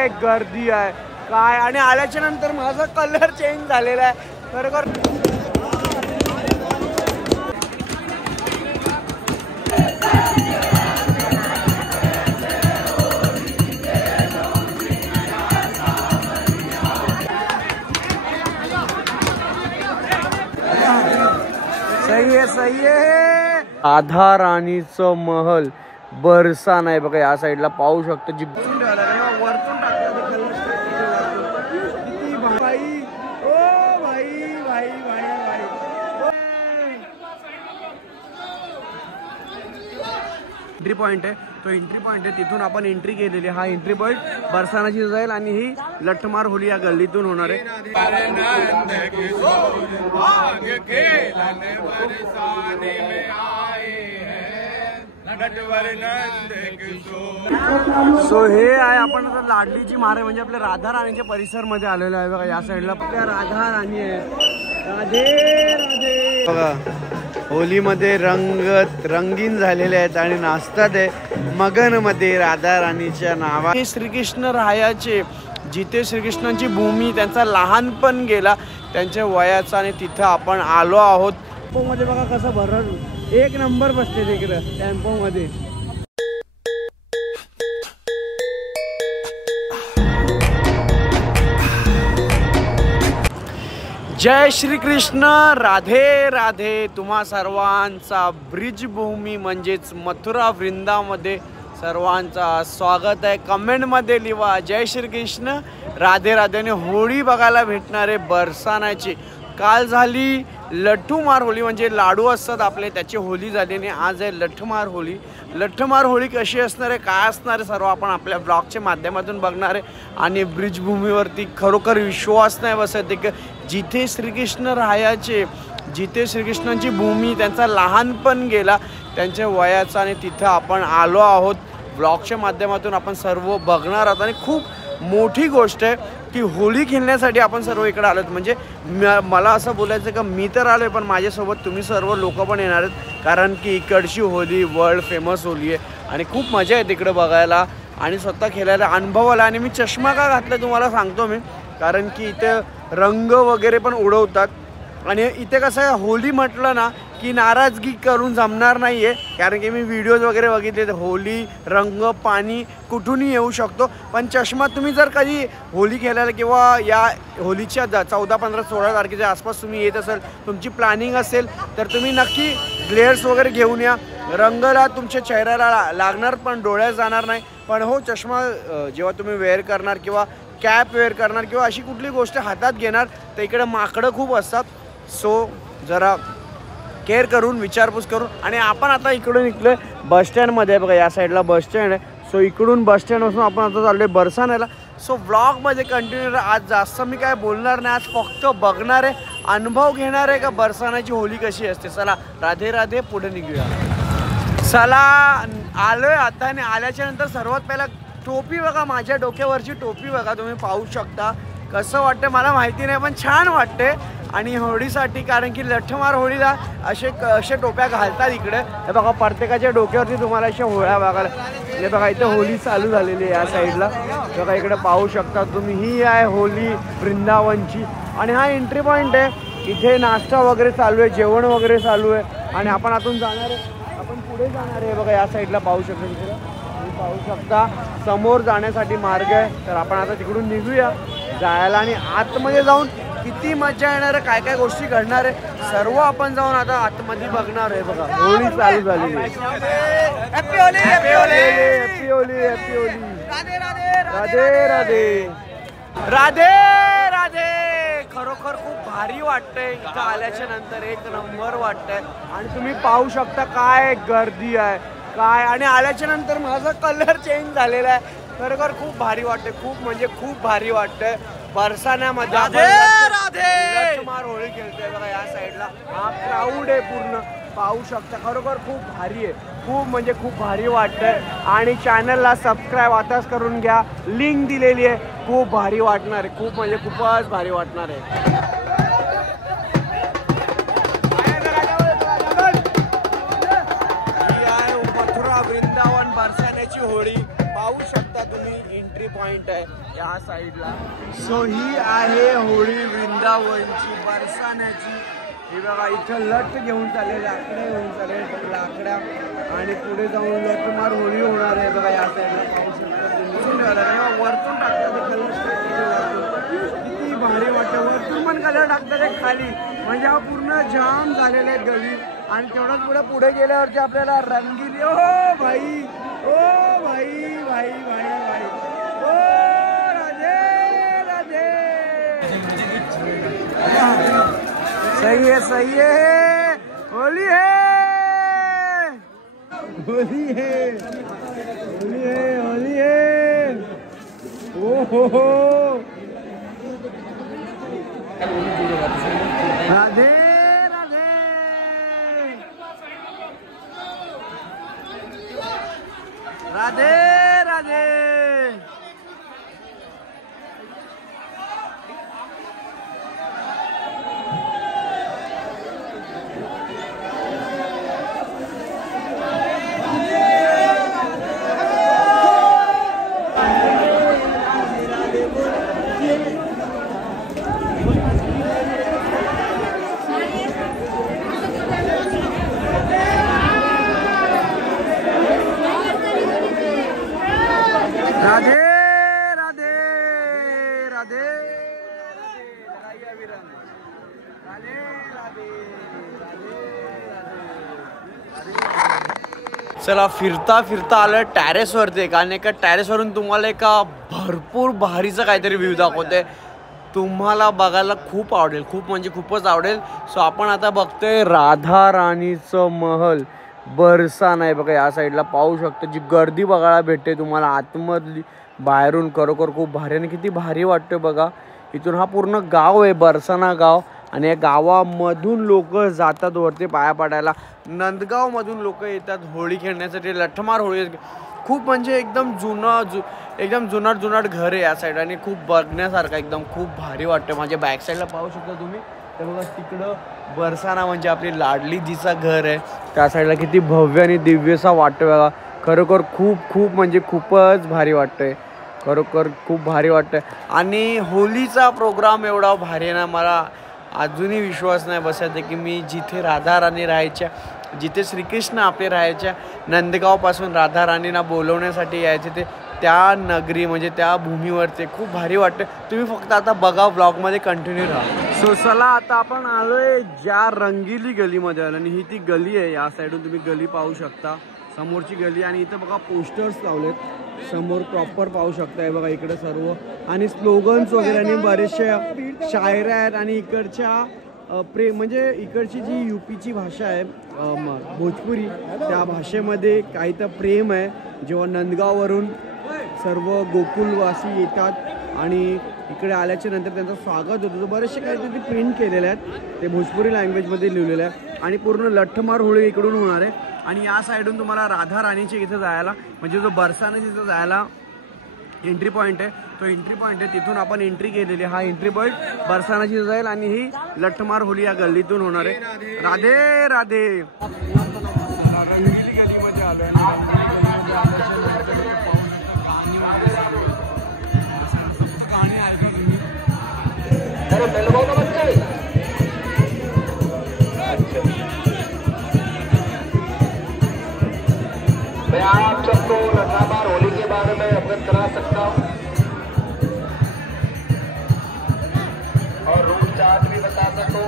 एक गर्दी आहे काय, आणि आल्याच्या नंतर माझा कलर चेंज झालेला आहे खरोखर. सही आहे. राधा राणीचं महल बरसा नाही बघा, या साईडला पाहू शकतो. जी वरतून एंट्री पॉइंट आहे, तो एंट्री पॉइंट आहे, तिथून आपण एंट्री केलेली. हा एंट्री पॉइंट बरसानाची जाईल आणि ही लठमार होली या गल्लीतून होणार आहे. सो हे आहे, आपण आता लाडलीची महाराज म्हणजे आपल्या राधा राणीच्या परिसर मध्ये आलेलो आहे बघा. या साईडला आपल्या राधा राणी आहे. राधे राधे बघा, होलीमध्ये रंगीन झालेले आहेत आणि नाचतात आहे मगन मध्ये राधा राणीच्या नावाने. श्रीकृष्ण रायाचे जिथे श्रीकृष्णांची भूमी, त्यांचा लहानपण गेला त्यांच्या वयाचा, आणि तिथं आपण आलो आहोत. टेम्पो मध्ये बघा कसं भरण एक नंबर बसते तिकडे टेम्पो मध्ये. जय श्री कृष्ण, राधे राधे. तुम्हा सर्वांचा ब्रिजभूमी म्हणजेच मथुरा वृंदामध्ये सर्वांचा स्वागत आहे. कमेंटमध्ये लिहा जय श्री कृष्ण, राधे राधेने. होळी बघायला भेटणारे बरसानाची. काल झाली लठ्ठुमार होळी, म्हणजे लाडू असतात आपले त्याची होळी झाली, आणि आज आहे लठ्ठमार होळी. लठ्ठमार होळी कशी असणार आहे, काय असणार आहे, सर्व आपण आपल्या ब्लॉगच्या माध्यमातून बघणार आहे. आणि ब्रिजभूमीवरती खरोखर विश्वास नाही बसत की जिथे श्रीकृष्ण रायाचे, जिथे श्रीकृष्णांची भूमी, त्यांचा लहानपण गेला त्यांच्या वयाचा, आणि तिथं आपण आलो आहोत. ब्लॉगच्या माध्यमातून आपण सर्व बघणार आहोत. आणि खूप मोठी गोष्ट आहे की होळी खेळण्यासाठी आपण सर्व इकडे आलोत. म्हणजे मला असं बोलायचं का मी तर आलो आहे, पण माझ्यासोबत तुम्ही सर्व लोक पण येणार आहेत, कारण की इकडची होळी वर्ल्ड फेमस होळी आहे आणि खूप मजा आहे तिकडे बघायला आणि स्वतः खेळायला अनुभव आला. आणि मी चष्मा का घातला तुम्हाला सांगतो मी, कारण की इथे रंग वगैरे पण उडवतात. आणि इथे कसं आहे, होळी म्हटलं ना की नाराजगी करून जमणार नाही आहे, कारण की मी व्हिडिओज वगैरे बघितले. होळी रंग पाणी कुठूनही येऊ शकतो, पण चष्मा तुम्ही जर कधी होळी खेळायला किंवा या होळीच्या 14, 15, 16 तारखेच्या आसपास तुम्ही येत असेल, तुमची प्लॅनिंग असेल तर तुम्ही नक्की ग्लेअर्स वगैरे घेऊन या. रंगला तुमच्या चेहऱ्याला लागणार पण डोळ्यात जाणार नाही. पण हो, चष्मा जेव्हा तुम्ही वेअर करणार किंवा कॅप वेअर करणार किंवा अशी कुठली गोष्ट हातात घेणार तर इकडे माकडं खूप असतात. सो जरा केअर करून विचारपूस करून. आणि आपण आता इकडून निघलोय बस स्टँडमध्ये बघा, या साईडला बस स्टँड आहे. सो इकडून बस स्टँडपासून आपण आता चाललोय बरसाण्याला. सो ब्लॉगमध्ये कंटिन्यू. आज जास्त मी काय बोलणार नाही, आज फक्त बघणार आहे, अनुभव घेणार आहे का बरसाण्याची होळी कशी असते. चला राधे राधे, पुढे निघूया. चला आलोय आता. आणि आल्याच्या नंतर सर्वात पहिला टोपी बघा, माझ्या डोक्यावरची टोपी बघा, तुम्ही पाहू शकता. कसं वाटतं मला माहिती नाही, पण छान वाटते. आणि होळीसाठी, कारण की लठ्ठमार होळीला असे टोप्या घालतात इकडे. हे बघा, प्रत्येकाच्या डोक्यावरती तुम्हाला अशा होळ्या बघायला. हे बघा इथे होळी चालू झालेली आहे या साईडला बघा, इकडे पाहू शकता तुम्ही. ही आहे होळी वृंदावनची. आणि हा एंट्री पॉईंट आहे, इथे नाश्ता वगैरे चालू आहे, जेवण वगैरे चालू आहे. आणि आपण आतून जाणार आहे, आपण पुढे जाणार आहे बघा. या साईडला पाहू शकता, तिकडे तुम्ही पाहू शकता समोर जाण्यासाठी मार्ग आहे. तर आपण आता तिकडून निघूया जायला, आणि आतमध्ये जाऊन किती मजा येणार आहे, काय काय गोष्टी घडणार आहे, सर्व आपण जाऊन आता आतमध्ये बघणार आहे. बघा होळी चालू झाली. Happy Holy, happy Holy, happy Holy, happy Holy. Radhe Radhe, Radhe Radhe. खरोखर खूप भारी वाटतंय इथं आल्याच्या नंतर, एक नंबर वाटतंय. आणि तुम्ही पाहू शकता काय गर्दी आहे काय, आणि आल्याच्या नंतर माझा कलर चेंज झालेला आहे. खरोखर खूप भारी वाटते, खूप म्हणजे खूप भारी वाटतंय. बरसाण्यामध्ये लठ्ठमार होळी खेळतोय बघा. या साईडला हा क्राऊड आहे पूर्ण, पाहू शकता. खरोखर खूप भारी आहे, खूप म्हणजे खूप भारी वाटतंय. आणि चॅनलला सबस्क्राईब आताच करून घ्या, लिंक दिलेली आहे. खूप भारी वाटणार आहे, खूप म्हणजे खूपच भारी वाटणार आहे. मथुरा वृंदावन बरसाण्याची होळी पाहू शकता. पॉइंट आहे या साईडला. सो ही आहे होळी वृंदावनची बरसाण्याची. हे बघा इथं लठ घेऊन चालले, लाकडे घेऊन चालले, लाकड्या आणि पुढे जाऊन लठमार होळी होणार आहे बघा या साईडला. पाहू शकता वरतून टाकतात किती भारी वाटतं. वरतून पण कलर टाकतात खाली, म्हणजे हा पूर्ण जाम झालेला आहे गली. आणि तेवढंच पुढे गेल्यावरती आपल्याला रंगीली. ओ भाई, ओ भाई भाई भाई भाई, ओ राधे राधे. सही है, सही है, होली है, होली है, होली है, होली है. ओ हो राधे राधे राधे राधे. राधे राधे राधे राधे राधे. चला फिरता फिरता आलं टॅरेसवरती. आणि एका टॅरेसवरून तुम्हाला एका भरपूर भारीचं काहीतरी व्ह्यू दाखवते. तुम्हाला बघायला खूप आवडेल, खूप म्हणजे खूपच आवडेल. सो आपण आता बघतोय राधा राणीचं महल बरसाना आहे बघा या साईडला. पाहू शकतो जी गर्दी बघायला भेटते तुम्हाला आतमधली बाहेरून. खरोखर खूप भारी आणि किती भारी वाटतं बघा. इथून हा पूर्ण गाव आहे बरसाना गाव. आणि या गावामधून लोक जातात वरती पाया पडायला. नंदगावमधून लोक येतात होळी खेळण्यासाठी. लठमार होळी खूप म्हणजे एकदम एकदम जुनाट घर आहे या साईड. आणि खूप बघण्यासारखं एकदम खूप भारी वाटतं. माझ्या बॅक साईडला पाहू शकता तुम्ही. तर बघा तिकडं बरसाना म्हणजे आपली लाडली जीचं घर आहे. त्या साईडला किती भव्य आणि दिव्यसा वाटतं बघा. खरोखर खूप म्हणजे खूपच भारी वाटतंय. खरोखर खूप भारी वाटतंय. आणि होलीचा प्रोग्राम एवढा भारी आहे ना, मला अजूनही विश्वास नाही बसत आहे की मी जिथे राधा राणी राहायच्या, जिथे श्रीकृष्ण आपले राहायच्या, नंदगावपासून राधा राणींना बोलवण्यासाठी यायचे ते त्या नगरी म्हणजे त्या भूमीवरती खूप भारी वाटतं. तुम्ही फक्त आता बघा, व्लॉगमध्ये कंटिन्यू राहा. सो चला आता आपण आलोय ज्या रंगीली गलीमध्ये आलो. आणि ही ती गली आहे. या साईडून तुम्ही गली पाहू शकता, समोरची गली. आणि इथं बघा पोस्टर्स लावलेत समोर प्रॉपर पाहू शकताय बघा इकडे सर्व. आणि स्लोगन्स वगैरे आणि बरेचशा शायऱ्या आहेत. आणि इकडच्या म्हणजे इकडची जी यूपीची भाषा आहे भोजपुरी, त्या भाषेमध्ये काही तर प्रेम आहे. जेव्हा नंदगाववरून सर्व गोकुलवासी येतात आणि इकडे आल्याच्या नंतर त्यांचं स्वागत होतं. बरेचसे काहीतरी प्रिंट केलेले आहेत, ते भोजपुरी लँग्वेजमध्ये लिहिलेलं आहे. आणि पूर्ण लठमार होळी इकडून होणार आहे. आणि या साईडून तुम्हाला राधा राणीच्या इथं जायला, म्हणजे जो बरसाना जिथं जायला एंट्री पॉईंट आहे, तो एंट्री पॉईंट आहे. तिथून आपण एंट्री केलेली. हा एंट्री पॉईंट बरसानाची जाईल. आणि ही लठमार होळी या गल्लीतून होणार आहे. राधे राधे. गलीमध्ये आलोय. मैं आप सबको लठमार होली के बारे में अवगत करा सकता हूँ और रूल चार्ट भी बता सकूँ.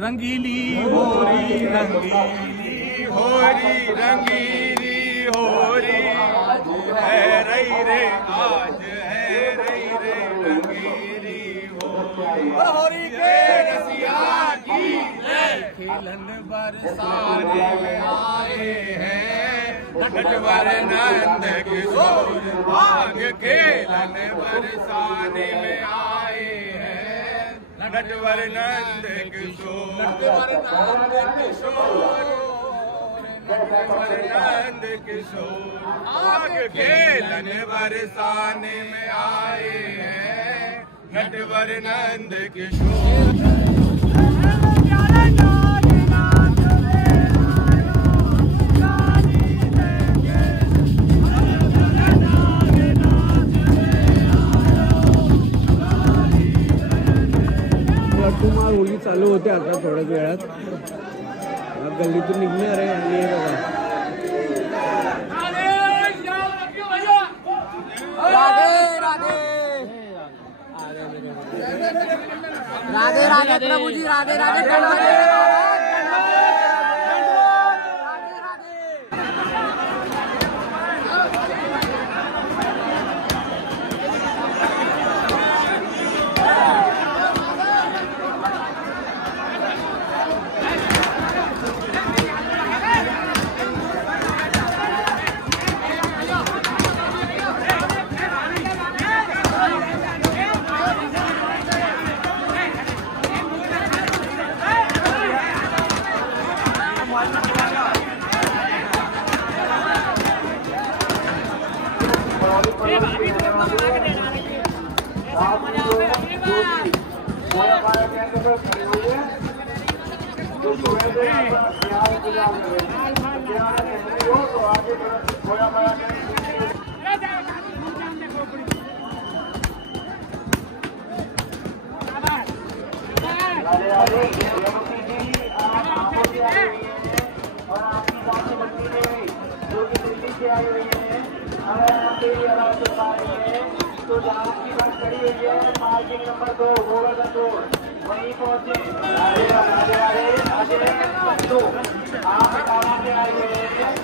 रंगीली होरी रंगीली होरी रंगीली होरी है रही रे आज है रही रे रंगीली होरी के रसिया की खेलन बरसाने में आए हैं नटवर नंद किशोर भाग खेलन बरसाने में आए हैं। नटवर नंद किशोर नंद किशोर भाग खेलन बरसाने में आए हैं। नटवर नंद किशोर। लट्टूमार होली चालू होते आता थोड्याच वेळात. गल्लीतून निघणार आहे आणि राधे राधे प्रभु जी, राधे राधे तो जहाँ की बात करी हुई है पार्किंग नंबर 2 गोवर्धनपुर वहीं पहुंचे। आगे तो आप कहाँ से आए हुए हैं?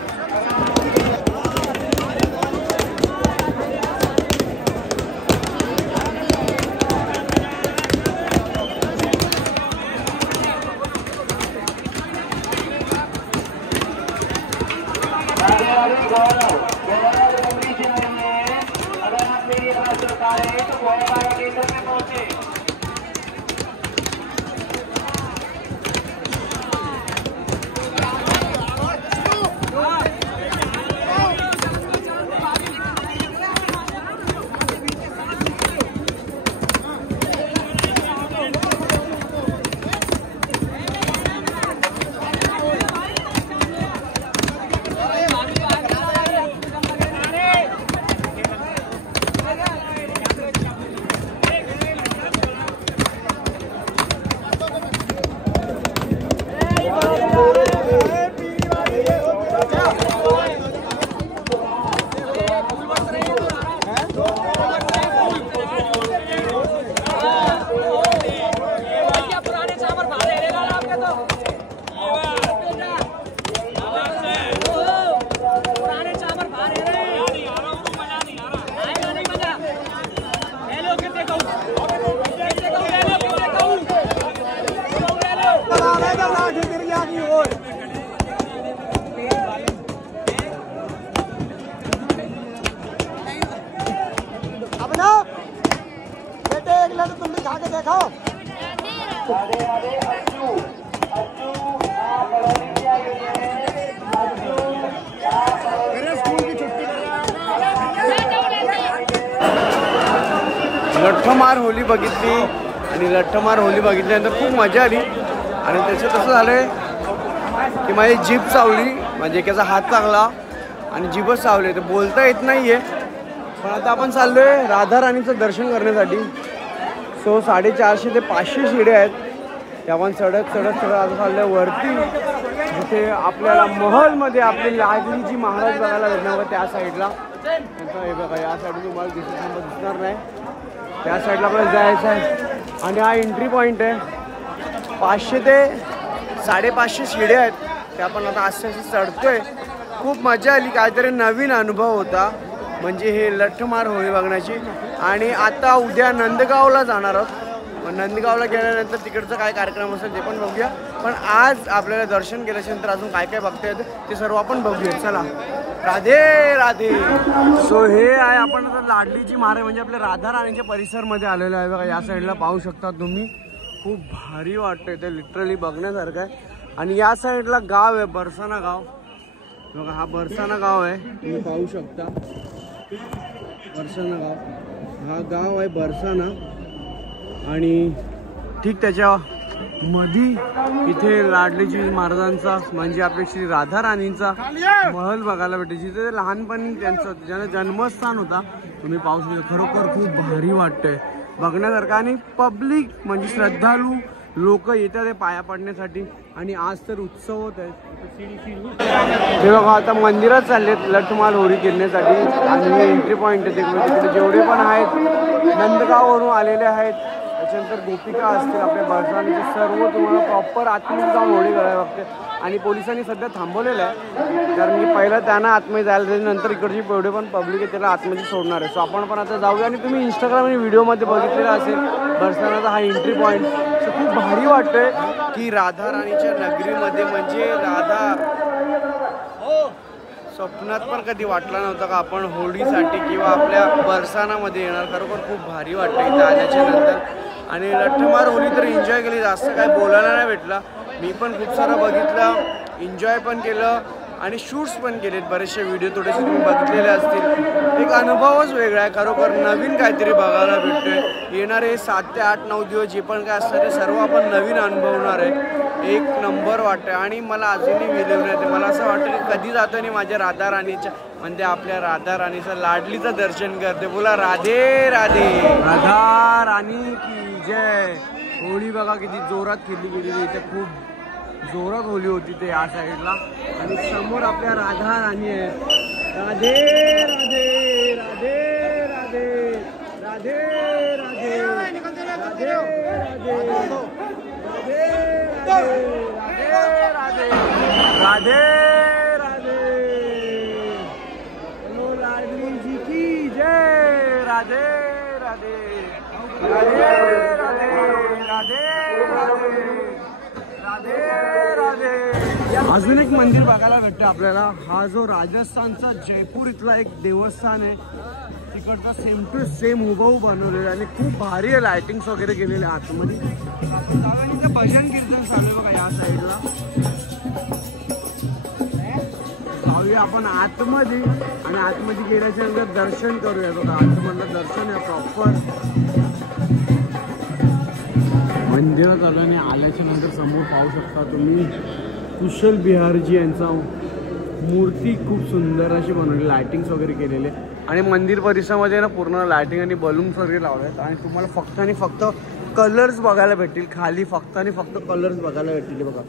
लठ्ठमार होली बघितली आणि लठ्ठमार होली बघितल्यानंतर खूप मजा आली. आणि त्याचं कसं झालंय की माझी जीभ चावली, म्हणजे एकाचा हात लागला आणि जीभच चावली. तर बोलता येत नाहीये. पण आता आपण चाललोय राधाराणीचं दर्शन करण्यासाठी. सो 450 ते 500 शिड्या आहेत. ते आपण चढत आता चाललोय वरती, जिथे आपल्याला महलमध्ये आपली लाडलीजी महाराज बघायला भेटणार होता. त्या साईडला हे बघा, या साईडला तुम्हाला दिसणार नाही. त्या साईडला आपल्याला जायचं आहे. आणि हा एंट्री पॉईंट आहे. 500 ते 550 शिड्या आहेत. ते आपण आता असे चढतोय. खूप मजा आली, काहीतरी नवीन अनुभव होता म्हणजे हे लठ्ठमार होळी बघण्याची. आणि आता उद्या नंदगावला जाणार आहोत. नंदगावला गेल्यानंतर तिकडचं काय कार्यक्रम असेल ते पण बघूया. पण आज आपल्याला दर्शन केल्याच्यानंतर अजून काय काय बघता येतं ते सर्व आपण बघूया. चला. राधे राधे. सो हे आहे आपण आता लाडलीची मारे म्हणजे आपल्या राधा राणीच्या परिसरमध्ये आलेलो आहे बघा. या साईडला पाहू शकता तुम्ही, खूप भारी वाटतंय ते, लिटरली बघण्यासारखं आहे. आणि या साईडला गाव आहे बरसाना गाव बघा. हा बरसाना गाव आहे, तुम्ही पाहू शकता बरसाना गाव. हा गाव आहे बरसाना आणि ठीक त्याच्या मधी इथे लाडलीजी महाराजांचा म्हणजे आपल्या श्री राधा राणींचा महल बघायला भेटते, जिथे लहानपणी त्यांचं ज्यानं जन्मस्थान होता. तुम्ही पाहू शकता, खरोखर खूप भारी वाटतंय बघण्यासारखं. आणि पब्लिक म्हणजे श्रद्धाळू लोक येतात पाया पडण्यासाठी. आणि आज तर उत्सव होत आहे. ते बघा आता मंदिरात चाललेत लठमाल होळी खेळण्यासाठी. आणि एंट्री पॉईंट आहे तिकडे जेवढे पण आहेत नंदगाववरून आलेले आहेत, त्याच्यानंतर गोपिका असतील आपल्या बरसाण्याचे, सर्व तुम्हाला प्रॉपर आतमध्ये जाऊन होळी करायला लागते. आणि पोलिसांनी सध्या थांबवलेलं आहे, कारण की पहिलं त्यांना आतमध्ये जायला त्याच्या नंतर इकडची जेवढे पण पब्लिक आहे त्याला आतमध्ये सोडणार आहे. सो आपण पण आता जाऊया. आणि तुम्ही इंस्टाग्राम आणि व्हिडिओमध्ये बघितलेला असेल बरसाण्याचा हा एंट्री पॉईंट. सो खूप भारी वाटतंय की राधा राणीच्या नगरीमध्ये म्हणजे राधा स्वप्नात पण कधी वाटला नव्हता का आपण होळीसाठी किंवा आपल्या बरसानामध्ये येणार. खरोखर खूप भारी वाटतं इथं आल्याच्या नंतर. आणि लठ्ठमार होळी तर एन्जॉय केली, जास्त काय बोलायला नाही भेटला. मी पण खूप सारं बघितलं, एन्जॉय पण केलं आणि शूट्स पण केलेत. बरेचसे व्हिडिओ थोडेसे तुम्ही बघितलेले असतील. एक अनुभवच वेगळा आहे, खरोखर नवीन काहीतरी बघायला भेटतोय. येणारे 7 ते 8 9 दिवस जे पण काय असतं ते सर्व आपण नवीन अनुभवणार आहे. एक नंबर वाटतं. आणि मला अजूनही विलवून येते, मला असं वाटतं की कधी जातो आणि माझ्या राधा राणीच्या म्हणजे आपल्या राधा राणीचं लाडलीचं दर्शन करते. बोला राधे राधे. राधा राणी की जय. होळी बघा किती जोरात खेळली गेलेली, इथे खूप जोरात होळी होती ते या साईडला. आणि समोर आपल्या राधा राणी आहेत. राधे राधे राधे राधे राधे राधे राधे राधे राधे राधे. बोलो लाडली जी की जय. राधे राधे राधे राधे राधे राधे राधे. अजून एक मंदिर बघायला भेटतं आपल्याला. हा जो राजस्थानचा जयपूर इथला एक देवस्थान आहे, तिकडचा सेम टू सेम हुबहू बनवलेला आणि खूप भारी आहे. लायटिंग्स वगैरे केलेले आतमध्ये. आपण भजन कीर्तन चालू आहे बघा या साईडला. जाऊया आपण आतमध्ये आणि आतमध्ये गेल्याच्या नंतर दर्शन करूया बघा. आतमधलं दर्शन आहे प्रॉपर मंदिरात आलं. आणि आल्याच्या नंतर समोर पाहू शकता तुम्ही कुशल बिहारजी यांचा मूर्ती खूप सुंदर अशी बनवली, लायटिंग्स वगैरे केलेले. आणि मंदिर परिसरामध्ये ना पूर्ण लायटिंग आणि बलून्स वगैरे लावले आहेत. आणि तुम्हाला फक्त आणि फक्त कलर्स बघायला भेटतील खाली, फक्त आणि फक्त कलर्स बघायला भेटतील बघा.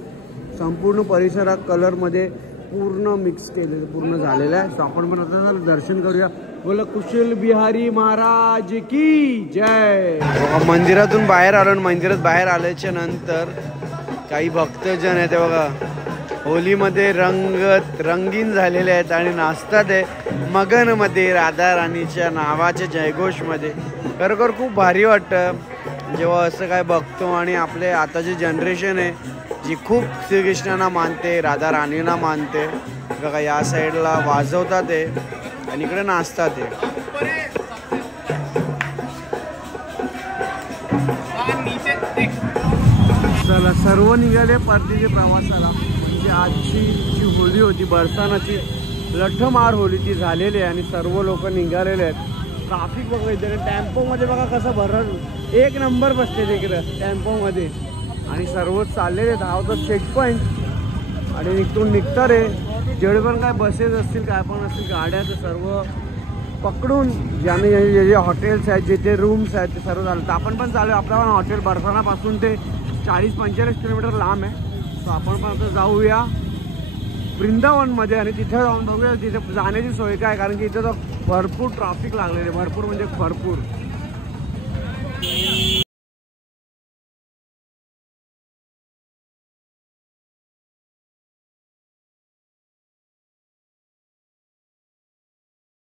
संपूर्ण परिसरात कलरमध्ये पूर्ण मिक्स केलेलं पूर्ण झालेलं आहे. सो आपण पण आता दर्शन करूया. बोला कुशल बिहारी महाराज की जय. मंदिरातून बाहेर आलो. मंदिरात बाहेर आल्याच्या नंतर काही भक्तजन आहेत बघा, होलीमध्ये रंगीन झालेले आहेत आणि नाचतात आहे मगनमध्ये राधा राणीच्या नावाच्या जयघोषमध्ये. खरोखर खूप भारी वाटतं जेव्हा असं काय बघतो. आणि आपले आताची जनरेशन आहे जी खूप श्रीकृष्णांना मानते, राधा राणींना मानते बघा. या साईडला वाजवतात आहे आणि इकडे नाचतात आहे. चला सर्व निघाले परतीच्या प्रवासाला. म्हणजे आजची जी होळी होती बरसानाची लठ्ठमार होळी ती झालेली आहे आणि सर्व लोक निघालेले आहेत. ट्राफिक बघा इथे टेम्पोमध्ये बघा कसं भरल, एक नंबर बसले तिकडं टेम्पोमध्ये. आणि सर्व चाललेले धावतात चेक पॉईंट आणि निघतात आहे. जेवढे पण काय बसेस असतील काय पण असतील गाड्या ते सर्व पकडून ज्याने जे जे हॉटेल्स आहेत जिथे रूम्स आहेत ते सर्व झालं. तर आपण पण चालू आहे. आपला पण हॉटेल बरसानापासून ते 40-45 किलोमीटर लांब आहे. सो आपण पण आता जाऊया वृंदावनमध्ये आणि तिथे जाऊन बघूया तिथे जाण्याची सोय काय, कारण की इथे तर भरपूर ट्रॅफिक लागलेले, भरपूर म्हणजे भरपूर.